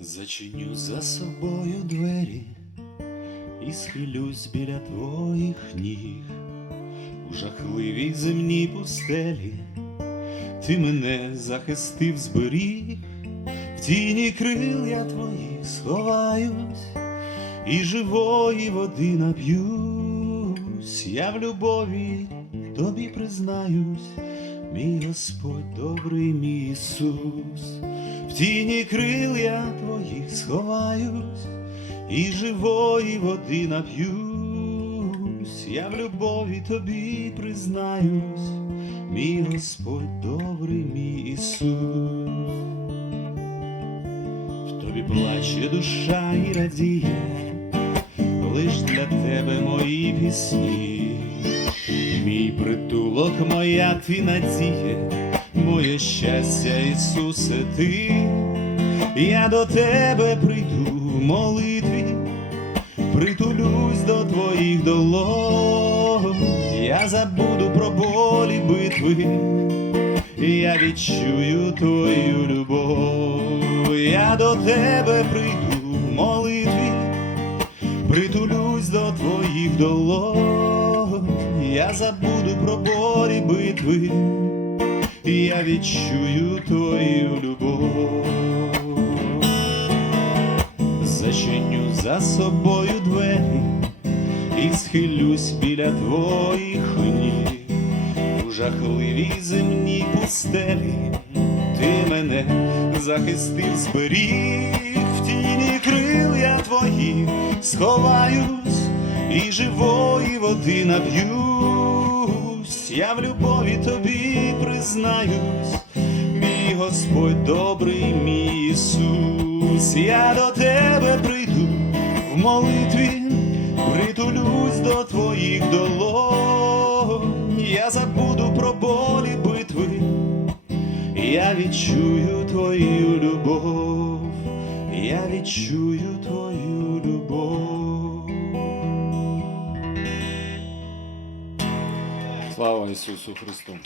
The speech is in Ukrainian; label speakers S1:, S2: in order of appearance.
S1: Зачиню за собою двері і схилюсь біля твоїх ніг у жахливій земній пустелі. Ти мене захистив, зберіг, в тіні крил я твоїх сховаюсь, і живої води нап'юсь, я в любові тобі признаюсь, мій Господь добрий мій Ісус, в тіні крил я твоїх сховаюсь, і живої води нап'юсь, я в любові тобі признаюсь, мій Господь добрий мій Ісус. В тобі плаче душа і радіє, лиш для тебе мої пісні, мій притулок, моя твій надія, моє щастя, Ісусе, ти, я до тебе прийду в молитві, притулюсь до твоїх долонь, я забуду про болі битви. Я відчую твою любов, я до тебе прийду в молитві, притулюсь до твоїх долонь, я забуду про болі битви, я відчую твою любов, зачиню за собою двері і схилюсь біля твоїх ніг. У жахливій земній пустелі, ти мене захистив, зберіг, в тіні крил я твоїх сховаюсь, і води нап'юсь, я в любові тобі признаюсь, мій Господь добрий мій Ісус, я до тебе прийду. В молитві, притулюсь до твоїх долонь, я забуду про болі битви, я відчую твою любов, я відчую твою Слава Ісусу Христу!